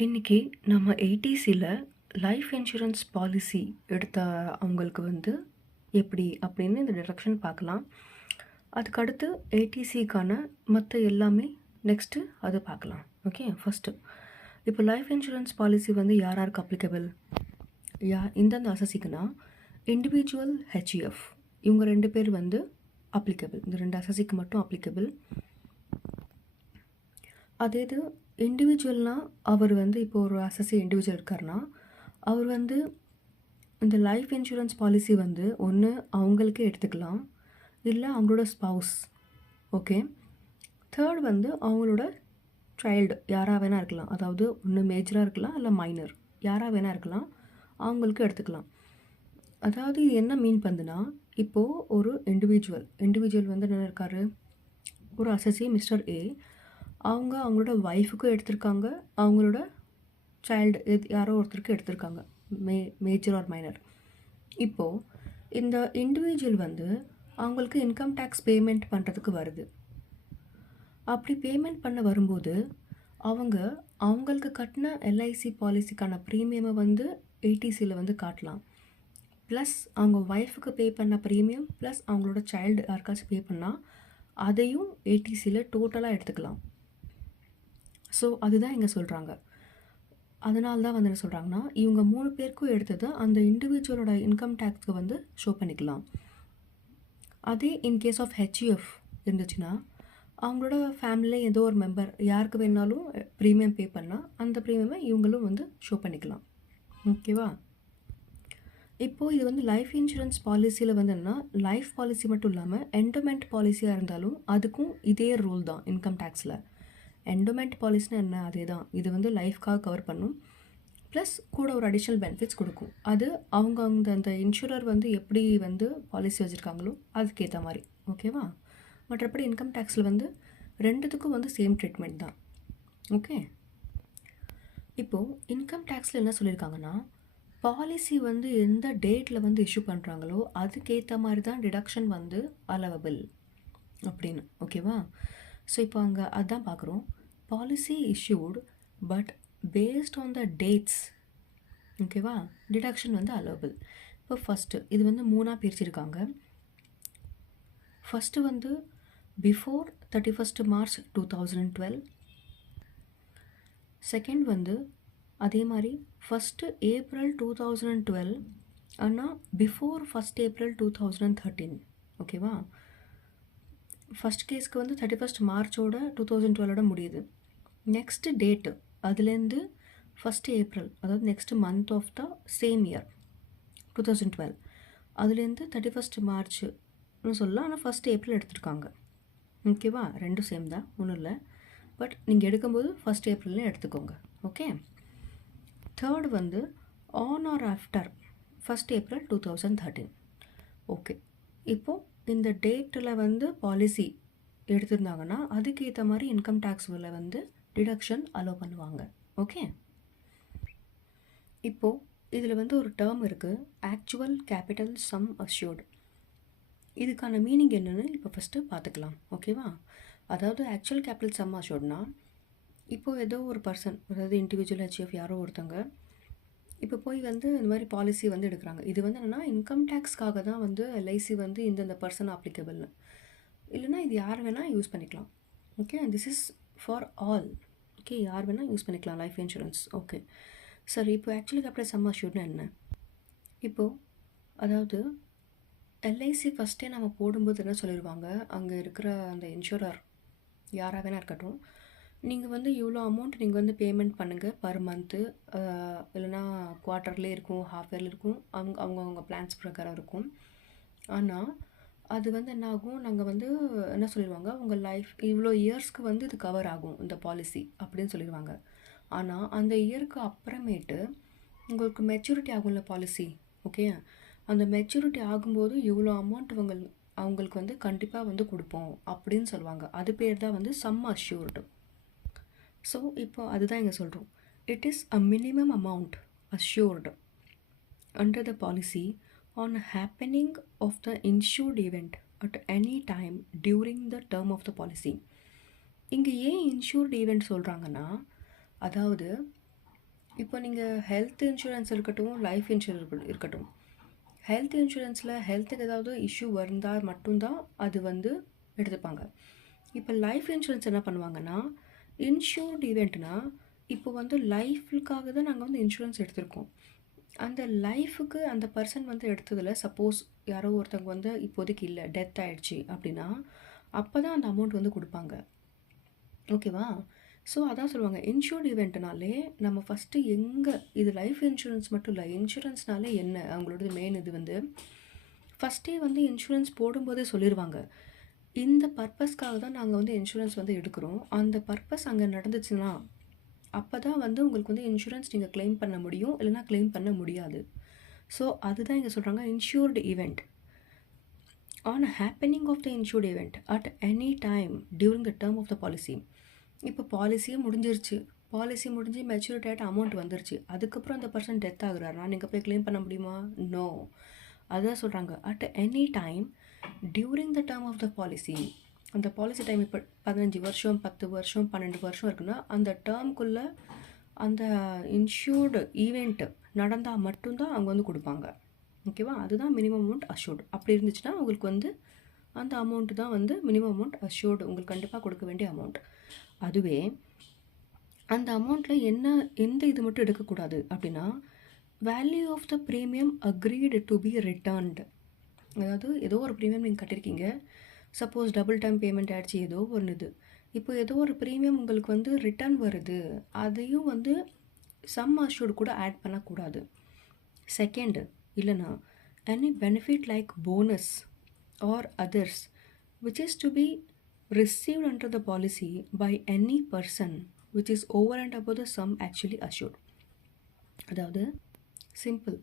இன்றைக்கி நம்ம எயிட்டிஸில் life insurance policy எடுத்த அவங்களுக்கு வந்து எப்படி அப்படின்னு இந்த டிரெக்ஷன் பார்க்கலாம். அதுக்கடுத்து ஏடிசிக்கான மற்ற எல்லாமே நெக்ஸ்ட்டு அது பார்க்கலாம். ஓகே ஃபஸ்ட்டு இப்போ லைஃப் இன்சூரன்ஸ் பாலிசி வந்து யார் யாருக்கு அப்ளிகபிள் யா இந்தந்த அசசிக்குன்னா இண்டிவிஜுவல் ஹெச்இஎஃப் இவங்க ரெண்டு பேர் வந்து அப்ளிகபிள் இந்த ரெண்டு அசசிக்கு மட்டும் அப்ளிகபிள் அதே இது இண்டிவிஜுவல்னால் அவர் வந்து இப்போ ஒரு அசசி இண்டிவிஜுவல் இருக்காருன்னா அவர் வந்து இந்த லைஃப் இன்சூரன்ஸ் பாலிசி வந்து ஒன்று அவங்களுக்கே எடுத்துக்கலாம். இல்லை அவங்களோட ஸ்பவுஸ் ஓகே தேர்ட் வந்து அவங்களோட சைல்டு யாராக வேணால் இருக்கலாம். அதாவது ஒன்று மேஜராக இருக்கலாம் இல்லை மைனர் யாராக வேணால் இருக்கலாம். அவங்களுக்கு எடுத்துக்கலாம். அதாவது இது என்ன மீன் பண்ணுதுன்னா இப்போது ஒரு இண்டிவிஜுவல் இண்டிவிஜுவல் வந்து என்ன இருக்காரு? ஒரு அசசி மிஸ்டர் ஏ அவங்க அவங்களோட ஒய்ஃபுக்கும் எடுத்திருக்காங்க. அவங்களோட சைல்டு எது யாரோ ஒருத்தருக்கு எடுத்திருக்காங்க. மே மேஜர் ஆர் மைனர் இப்போது இந்த இண்டிவிஜுவல் வந்து அவங்களுக்கு இன்கம் டேக்ஸ் பேமெண்ட் பண்ணுறதுக்கு வருது. அப்படி பேமெண்ட் பண்ண வரும்போது அவங்க அவங்களுக்கு கட்டின எல்ஐசி பாலிசிக்கான ப்ரீமியமை வந்து ஏடிசியில் வந்து காட்டலாம். ப்ளஸ் அவங்க ஒய்ஃபுக்கு பே பண்ண ப்ரீமியம் ப்ளஸ் அவங்களோட சைல்டு யாருக்காச்சும் பே பண்ணால் அதையும் ஏடிசியில் டோட்டலாக எடுத்துக்கலாம். ஸோ அதுதான் இங்கே சொல்கிறாங்க அதனால தான் வந்து என்ன சொல்கிறாங்கன்னா இவங்க மூணு பேருக்கும் எடுத்தது அந்த இண்டிவிஜுவலோட இன்கம் டேக்ஸ்க்கு வந்து ஷோ பண்ணிக்கலாம். அதே இன் கேஸ் ஆஃப் ஹெச்யூஎஃப் இருந்துச்சுன்னா அவங்களோட ஃபேமிலியில் ஏதோ ஒரு மெம்பர் யாருக்கு வேணாலும் ப்ரீமியம் பே பண்ணால் அந்த ப்ரீமியமை இவங்களும் வந்து ஷோ பண்ணிக்கலாம். ஓகேவா இப்போது இது வந்து லைஃப் இன்சூரன்ஸ் பாலிசியில் வந்து லைஃப் பாலிசி மட்டும் இல்லாமல் என்டோமெண்ட் பாலிசியாக இருந்தாலும் அதுக்கும் இதே ரூல் தான் இன்கம் டேக்ஸில் எண்டோமெண்ட் பாலிசினா என்ன? அதே தான் இது வந்து லைஃப்காக கவர் பண்ணும். ப்ளஸ் கூட ஒரு அடிஷ்னல் பெனிஃபிட்ஸ் கொடுக்கும். அது அவங்க அந்த அந்த இன்சூரர் வந்து எப்படி வந்து பாலிசி வச்சுருக்காங்களோ அதுக்கேற்ற மாதிரி. ஓகேவா மற்றபடி இன்கம் டேக்ஸில் வந்து ரெண்டுத்துக்கும் வந்து சேம் ட்ரீட்மெண்ட் தான். ஓகே இப்போது இன்கம் டேக்ஸில் என்ன சொல்லியிருக்காங்கன்னா பாலிசி வந்து எந்த டேட்டில் வந்து இஷ்யூ பண்ணுறாங்களோ அதுக்கேற்ற மாதிரி தான் டிடக்ஷன் வந்து அலவபிள் அப்படின்னு. ஓகேவா ஸோ இப்போ அங்கே அதான் பார்க்குறோம் policy issued but based on the dates ஓகேவா டிடக்ஷன் வந்து அலோபிள் இப்போ ஃபஸ்ட்டு இது வந்து மூணாக பிரிச்சிருக்காங்க. ஃபஸ்ட்டு வந்து before thirty first March two thousand and twelve second வந்து அதே மாதிரி first April two thousand and twelve ஆனால் before first April two thousand and thirteen ஓகேவா ஃபஸ்ட் கேஸ்க்கு வந்து தேர்ட்டி ஃபஸ்ட் மார்ச்சோட டூ தௌசண்ட் டுவெலோட முடியுது. நெக்ஸ்ட் டேட்டு அதுலேருந்து ஃபஸ்ட் ஏப்ரல் அதாவது next month of the same year two thousand twelve அதுலேருந்து தேர்ட்டி ஃபஸ்ட் மார்ச்னு சொல்லலாம். ஆனால் ஃபஸ்ட் ஏப்ரல் எடுத்துருக்காங்க. ஓகேவா ரெண்டும் சேம் தான். ஒன்றும் இல்லை. பட் நீங்கள் எடுக்கும்போது ஃபஸ்ட் ஏப்ரல்லே எடுத்துக்கோங்க. ஓகே தேர்ட் வந்து on or after first April two thousand thirteen okay இப்போது இந்த டேட்டில் வந்து பாலிசி எடுத்திருந்தாங்கன்னா அதுக்கேற்ற மாதிரி இன்கம் டேக்ஸ் டேக்ஸில் வந்து டிடக்ஷன் அலோவ் பண்ணுவாங்க. ஓகே இப்போது இதில் வந்து ஒரு டேர்ம் இருக்குது ஆக்சுவல் கேபிட்டல் சம் அஷ்யூர்டு இதுக்கான மீனிங் என்னென்னு இப்போ ஃபஸ்ட்டு பார்த்துக்கலாம் ஓகேவா அதாவது ஆக்சுவல் கேபிட்டல் சம் அஷ்யூர்ட்னா இப்போது ஏதோ ஒரு பர்சன் அதாவது இண்டிவிஜுவல் அச்சீவ் யாரோ ஒருத்தங்க இப்போ போய் வந்து இந்த மாதிரி பாலிசி வந்து எடுக்கிறாங்க. இது வந்து என்னென்னா இன்கம் டேக்ஸ்க்காக தான் வந்து எல்ஐசி வந்து இந்தந்த பர்சன் அப்ளிகபிள்னு இல்லைனா இது யார் வேணால் யூஸ் பண்ணிக்கலாம். Okay this is for all okay யார் வேணால் யூஸ் பண்ணிக்கலாம். லைஃப் இன்சூரன்ஸ் ஓகே சரி இப்போ ஆக்சுவலி கேபிட்டல் சம் அஷ்யூர்ட்னா என்ன? இப்போது அதாவது எல்ஐசி ஃபஸ்ட்டே நம்ம போடும்போது என்ன சொல்லிடுவாங்க அங்கே இருக்கிற அந்த இன்சூரர் யாராக வேணா இருக்கட்டும் நீங்கள் வந்து இவ்வளோ அமௌண்ட் நீங்கள் வந்து பேமெண்ட் பண்ணுங்கள் பர் மந்த்து இல்லைனா குவார்ட்டர்லேயே இருக்கும் ஹாஃப் இயர்லி இருக்கும் அவங்க அவங்க அவங்க பிளான்ஸ் பிரகாரம் இருக்கும். ஆனால் அது வந்து என்ன ஆகும் நாங்கள் வந்து என்ன சொல்லிடுவாங்க உங்கள் லைஃப் இவ்வளோ இயர்ஸ்க்கு வந்து இது கவர் ஆகும் இந்த பாலிசி அப்படின்னு சொல்லிடுவாங்க ஆனால் அந்த இயருக்கு அப்புறமேட்டு உங்களுக்கு மெச்சூரிட்டி ஆகும்ல பாலிசி ஓகே அந்த மெச்சூரிட்டி ஆகும்போது இவ்வளோ அமௌண்ட் உங்கள் அவங்களுக்கு வந்து கண்டிப்பாக வந்து கொடுப்போம் அப்படின்னு சொல்லுவாங்க. அது பேர் தான் வந்து சம் அஷ்யூர்டு ஸோ இப்போ அதுதான் இங்கே சொல்கிறோம் it is a minimum amount assured under the policy on happening of the insured event at any time during the term of the policy இங்கே ஏன் இன்ஷூர்ட் ஈவெண்ட் சொல்கிறாங்கன்னா அதாவது இப்போ நீங்கள் ஹெல்த் இன்சூரன்ஸ் இருக்கட்டும் லைஃப் இன்சூரன்ஸ் இருக்கட்டும் ஹெல்த் இன்சூரன்ஸில் ஹெல்த்துக்கு ஏதாவது இஷ்யூ வந்தால் மட்டும்தான் அது வந்து எடுத்துப்பாங்க. இப்போ லைஃப் இன்சூரன்ஸ் என்ன பண்ணுவாங்கன்னா இன்ஷூர்டு ஈவெண்ட்னா இப்போ வந்து லைஃபுக்காக தான் நாங்கள் வந்து இன்சூரன்ஸ் எடுத்திருக்கோம். அந்த லைஃபுக்கு அந்த பர்சன் வந்து எடுத்ததில் சப்போஸ் யாரோ ஒருத்தவங்க வந்து இப்போதைக்கு இல்லை டெத் ஆகிடுச்சி அப்படின்னா அப்போ தான் அந்த அமௌண்ட் வந்து கொடுப்பாங்க. ஓகேவா ஸோ அதான் சொல்லுவாங்க இன்சூர்ட் ஈவெண்ட்னாலே நம்ம ஃபஸ்ட்டு எங்கே இது லைஃப் இன்சூரன்ஸ் மட்டும் இல்லை இன்சூரன்ஸ்னாலே என்ன? அவங்களோட மெயின் இது வந்து ஃபஸ்ட்டே வந்து இன்சூரன்ஸ் போடும்போதே சொல்லிடுவாங்க இந்த பர்பஸ்க்காக தான் நாங்கள் வந்து இன்சூரன்ஸ் வந்து எடுக்கிறோம். அந்த பர்பஸ் அங்கே நடந்துச்சுன்னா அப்போ தான் வந்து உங்களுக்கு வந்து இன்சூரன்ஸ் நீங்கள் க்ளைம் பண்ண முடியும். இல்லைனா க்ளைம் பண்ண முடியாது. ஸோ அதுதான் இங்கே சொல்கிறாங்க insured event on happening of the insured event at any time during the term of the policy இப்போ பாலிசியே முடிஞ்சிருச்சு. பாலிசி முடிஞ்சு மெச்சூரிட்டி ஆகிட்டு அமௌண்ட் வந்துருச்சு. அதுக்கப்புறம் அந்த பர்சன் டெத் ஆகுறாருனா நீங்கள் போய் க்ளைம் பண்ண முடியுமா? நோ அதுதான் சொல்கிறாங்க at any time during the term of the policy அந்த பாலிசி டைம் இப்போ பதினஞ்சு வருஷம் பத்து வருஷம் பன்னெண்டு வருஷம் இருக்குன்னா அந்த டேர்ம்குள்ளே அந்த இன்ஷூர்டு ஈவெண்ட் நடந்தால் மட்டும்தான் அவங்க வந்து கொடுப்பாங்க. ஓகேவா அதுதான் மினிமம் அமௌண்ட் அஷ்யூர்டு அப்படி இருந்துச்சுன்னா உங்களுக்கு வந்து அந்த அமௌண்ட்டு தான் வந்து மினிமம் அமௌண்ட் அஷ்யூர்டு உங்களுக்கு கண்டிப்பாக கொடுக்க வேண்டிய அமௌண்ட் அதுவே அந்த அமௌண்ட்டில் என்ன எந்த இது மட்டும் எடுக்கக்கூடாது அப்படின்னா value of the premium agreed to be returned அதாவது ஏதோ ஒரு ப்ரீமியம் நீங்கள் கட்டியிருக்கீங்க சப்போஸ் டபுள் டைம் பேமெண்ட் ஆகிடுச்சு ஏதோ ஒன்று இது. இப்போ ஏதோ ஒரு ப்ரீமியம் உங்களுக்கு வந்து ரிட்டர்ன் வருது. அதையும் வந்து சம் அஷ்யூர்டு கூட ஆட் பண்ணக்கூடாது. செகண்டு இல்லைனா any benefit like bonus or others which is to be received under the policy by any person which is over and above the sum actually assured அதாவது simple.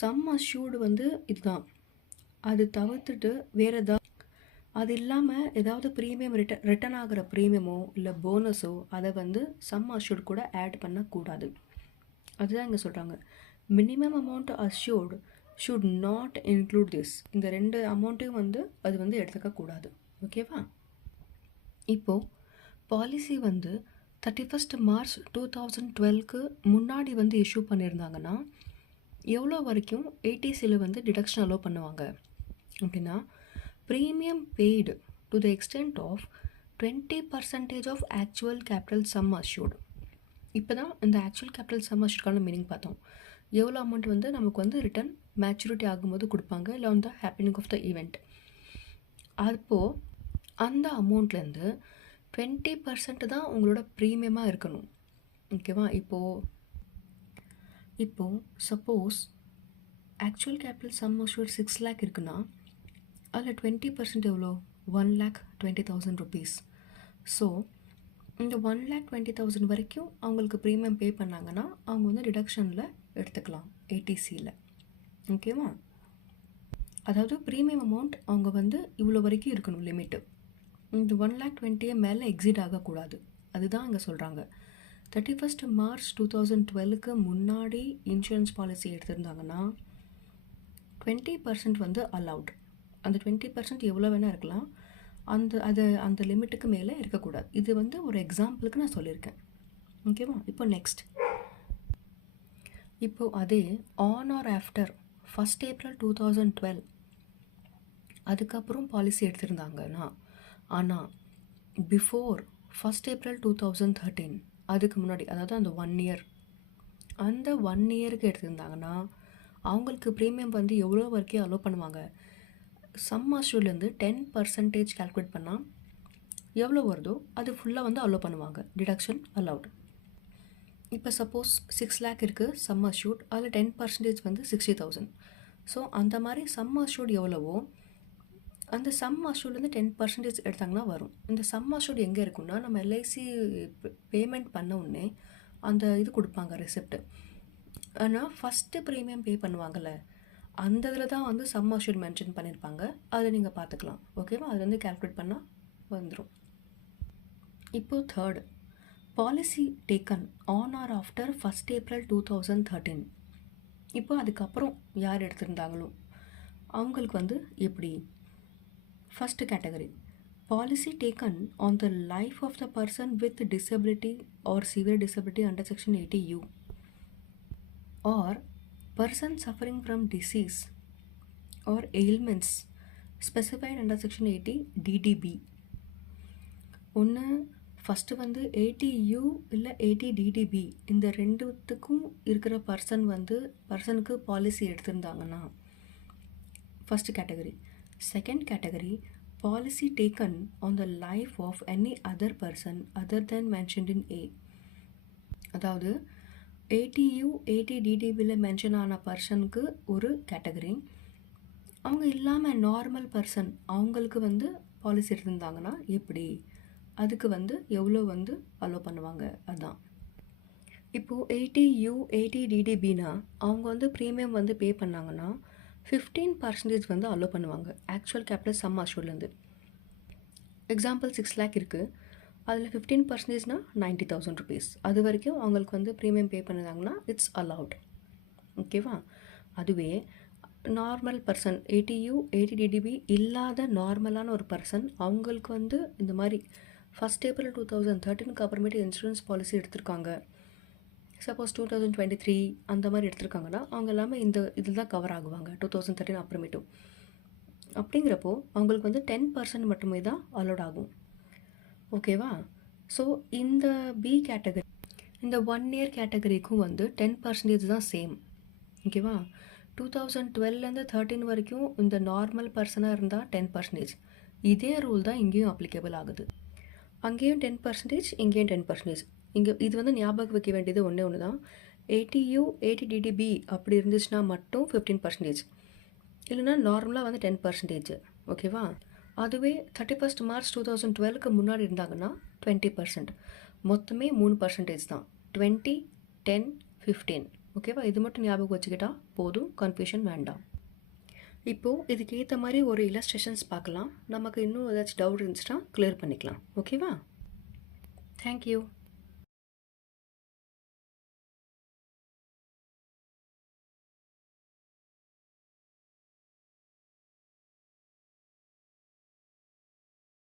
Sum assured வந்து இதுதான். அது தவிர்த்துட்டு வேறு ஏதாவது அது இல்லாமல் ஏதாவது ப்ரீமியம் ரிட்டன் ரிட்டர்ன் ஆகிற ப்ரீமியமோ இல்லை போனஸோ அதை வந்து சம் அஷ்யூர்டு கூட ஆட் பண்ணக்கூடாது. அதுதான் இங்கே சொல்கிறாங்க minimum amount assured should not include this இந்த ரெண்டு அமௌண்ட்டையும் வந்து அது வந்து எடுத்துக்க கூடாது. ஓகேவா இப்போது பாலிசி வந்து thirty first March two thousand டுவெல்க்கு முன்னாடி வந்து இஷ்யூ பண்ணியிருந்தாங்கன்னா எவ்வளோ வரைக்கும் ஏடிசியில் வந்து டிடக்ஷன் அலோவ் பண்ணுவாங்க? அப்படின்னா premium paid to the extent of twenty percentage of actual capital sum assured இப்போ தான் இந்த ஆக்சுவல் கேபிட்டல் சம் அஷ்யூர்டுக்கான மீனிங் பார்த்தோம். எவ்வளோ அமௌண்ட் வந்து நமக்கு வந்து ரிட்டன் மேச்சுரிட்டி ஆகும்போது கொடுப்பாங்க இல்லை வந்து ஹேப்பனிங் ஆஃப் த ஈவெண்ட் அப்போது அந்த அமௌண்ட்லேருந்து டுவெண்ட்டி பர்சன்ட் தான் உங்களோட ப்ரீமியமாக இருக்கணும். ஓகேவா இப்போது இப்போது suppose actual capital sum assure six lakh இருக்குன்னா அதில் டுவெண்ட்டி பர்சன்ட் எவ்வளோ? One lakh twenty thousand rupees so இந்த ஒன் லேக் டுவெண்ட்டி தௌசண்ட் வரைக்கும் அவங்களுக்கு ப்ரீமியம் பே பண்ணாங்கன்னா அவங்க வந்து டிடக்ஷனில் எடுத்துக்கலாம் ஏடிசியில் ஓகேவா அதாவது ப்ரீமியம் அமௌண்ட் அவங்க வந்து இவ்வளோ வரைக்கும் இருக்கணும் லிமிட்டு இந்த ஒன் லேக் டுவெண்ட்டியை மேலே எக்ஸிட் ஆகக்கூடாது. அதுதான் இங்கே சொல்கிறாங்க thirty first March two thousand டுவெலுக்கு முன்னாடி இன்சூரன்ஸ் பாலிசி எடுத்திருந்தாங்கன்னா டுவெண்ட்டி பர்சன்ட் வந்து அலவுட் அந்த டுவெண்ட்டி பர்சன்ட் எவ்வளோ வேணால் இருக்கலாம். அந்த அது அந்த லிமிட்டுக்கு மேலே இருக்கக்கூடாது. இது வந்து ஒரு எக்ஸாம்பிளுக்கு நான் சொல்லியிருக்கேன். ஓகேவா இப்போ நெக்ஸ்ட் இப்போது அதே on or after first April two thousand twelve அதுக்கப்புறம் பாலிசி எடுத்திருந்தாங்கன்னா ஆனால் before first April two thousand thirteen அதுக்கு முன்னாடி அதாவது அந்த ஒன் இயர் அந்த ஒன் இயருக்கு எடுத்திருந்தாங்கன்னா அவங்களுக்கு ப்ரீமியம் வந்து எவ்வளோ வரைக்கும் அலோவ் பண்ணுவாங்க? சம் மாஸ்டர்லேருந்து டென் பர்சன்டேஜ் கால்குலேட் பண்ணால் எவ்வளோ வருதோ அது ஃபுல்லாக வந்து அலோவ் பண்ணுவாங்க. டிடக்ஷன் அலவுட் இப்போ சப்போஸ் சிக்ஸ் லேக் இருக்குது சம் அஷ்யூட் அதில் டென் பர்சன்டேஜ் வந்து சிக்ஸ்டி தௌசண்ட் ஸோ அந்த மாதிரி சம் அஷ்யூட் எவ்வளவோ அந்த சம் அஷ்யூர்லேருந்து டென் பர்சன்டேஜ் எடுத்தாங்கன்னா வரும். இந்த சம் அஷ்யூர்ட் எங்கே இருக்குன்னா நம்ம எல்ஐசி பேமெண்ட் பண்ண உடனே அந்த இது கொடுப்பாங்க ரெசிப்ட்டு ஆனால் ஃபஸ்ட்டு ப்ரீமியம் பே பண்ணுவாங்கள்ல அந்த இதில் தான் வந்து சம் அஷ்யூர்ட் மென்ஷன் பண்ணியிருப்பாங்க அதை நீங்கள் பார்த்துக்கலாம். ஓகேவா அது வந்து கேல்குலேட் பண்ணால் வந்துடும் இப்போது third policy taken on or after first April two thousand thirteen இப்போ அதுக்கப்புறம் யார் எடுத்திருந்தாங்களோ அவங்களுக்கு வந்து எப்படி first category policy taken on the life of the person with disability or severe disability under section eighty U or person suffering from disease or ailments specified under section eighty DDB ஒன்று first வந்து eighty U இல்லை eighty DDB இந்த ரெண்டுத்துக்கும் இருக்கிற person வந்து பர்சனுக்கு policy எடுத்திருந்தாங்கன்னா first category second category policy taken on the life of any other person other then mentioned in a அதாவது eighty U ஏடி டிடிபியில் mention ஆன பர்சனுக்கு ஒரு கேட்டகரி அவங்க இல்லாமல் நார்மல் பர்சன் அவங்களுக்கு வந்து பாலிசி எடுத்திருந்தாங்கன்னா எப்படி? அதுக்கு வந்து எவ்வளோ வந்து அலோவ் பண்ணுவாங்க? அதான். இப்போது எயிட்டி யூ எயிட்டி டிடிபினா அவங்க வந்து ப்ரீமியம் வந்து பே பண்ணாங்கன்னா ஃபிஃப்டீன் பர்சன்டேஜ் வந்து அலோவ் பண்ணுவாங்க. ஆக்சுவல் கேபிட்டல் சம் அஷ்யூர்லேருந்து எக்ஸாம்பிள் சிக்ஸ் லேக் இருக்குது அதில் ஃபிஃப்டீன் பர்சன்டேஜ்னால் நைன்ட்டி தௌசண்ட் ருபீஸ் அது வரைக்கும் அவங்களுக்கு வந்து ப்ரீமியம் பே பண்ணுறாங்கன்னா இட்ஸ் அலவுட் ஓகேவா அதுவே normal person eighty U eighty DDB இல்லாத நார்மலான ஒரு பர்சன் அவங்களுக்கு வந்து இந்த மாதிரி ஃபஸ்ட் ஏப்ரல் டூ தௌசண்ட் தேர்ட்டினுக்கு அப்புறமேட்டு இன்சூரன்ஸ் பாலிசி எடுத்திருக்காங்க. Suppose two thousand twenty three அந்த மாதிரி எடுத்திருக்காங்கன்னா அவங்க எல்லாமே இந்த இதில் தான் கவர் ஆகுவாங்க டூ தௌசண்ட் தேர்ட்டின் அப்புறமேட்டும் அப்படிங்கிறப்போ அவங்களுக்கு வந்து டென் பர்சன்ட் மட்டுமே தான் அலோட் ஆகும். ஓகேவா? ஸோ இந்த பி கேட்டகரி இந்த ஒன் இயர் கேட்டகரிக்கும் வந்து டென் பர்சன்டேஜ் தான் சேம் ஓகேவா? டூ தௌசண்ட் டுவெல்லேருந்து தேர்ட்டின் வரைக்கும் இந்த நார்மல் பர்சனாக இருந்தால் டென் பர்சன்டேஜ் இதே ரூல் தான் இங்கேயும் அப்ளிகபிள் ஆகுது. அங்கேயும் டென் பர்சன்டேஜ் இங்கேயும் டென் பர்சன்டேஜ் இங்கே இது வந்து ஞாபகம் வைக்க வேண்டியது ஒன்றே ஒன்று தான் ஏடியூ ஏடிடிடிபி அப்படி இருந்துச்சுன்னா மட்டும் ஃபிஃப்டீன் பர்சன்டேஜ் இல்லைனா நார்மலாக வந்து டென் பர்சன்டேஜ் ஓகேவா அதுவே thirty first March two thousand டுவெல்க்கு முன்னாடி இருந்தாங்கன்னா டுவெண்ட்டி பர்சன்ட் மொத்தமே மூணு பர்சன்டேஜ் தான். டுவெண்ட்டி டென் ஃபிஃப்டீன் ஓகேவா இது மட்டும் ஞாபகம் வச்சுக்கிட்டா போதும் கன்ஃபியூஷன் வேண்டாம். இப்போது இதுக்கு ஏற்ற மாதிரி ஒரு இல்லஸ்ட்ரேஷன்ஸ் பார்க்கலாம். நமக்கு இன்னும் ஏதாச்சும் டவுட் இருந்துச்சுன்னா கிளியர் பண்ணிக்கலாம் ஓகேவா தேங்க்யூ